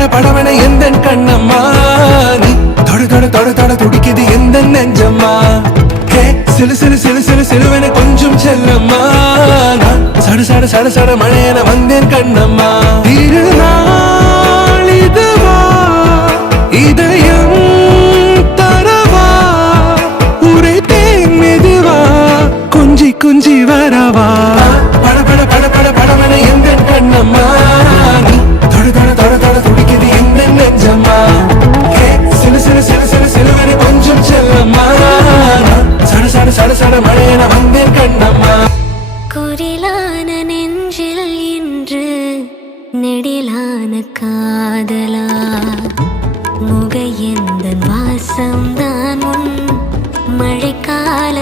பட படவன எந்தன் கண்ணம்மா நீ தொட தொட தொட தொட துடிக்குது எந்தன் நெஞ்சம்மா ஹே சிலு சிலு சிலு சிலு சிலுவன கொஞ்சம் செல்லம்மா நான் சட சட சட சட மழையன வந்தேன் கண்ணம்மா திருநாள் இதுவா இதயம் தரவா உரைத்தேன் மெதுவா கொஞ்சி கொஞ்சி வரவா பட பட பட பட படவன எந்தன் கண்ணம்மா நீ தொட தொட தொட தொட துடிக்குது எந்தன் நெஞ்சம்மா ஹே சிலு சிலு சிலு சிலு சிலுவன கொஞ்சம் செல்லம்மா சட சட சட சட மழையன வந்தேன் கண்ணம்மா குரிலான நெஞ்சில் இன்று நெடிலான காதலா முகையெந்தன் வாசம்தான் உன் மழைக்கால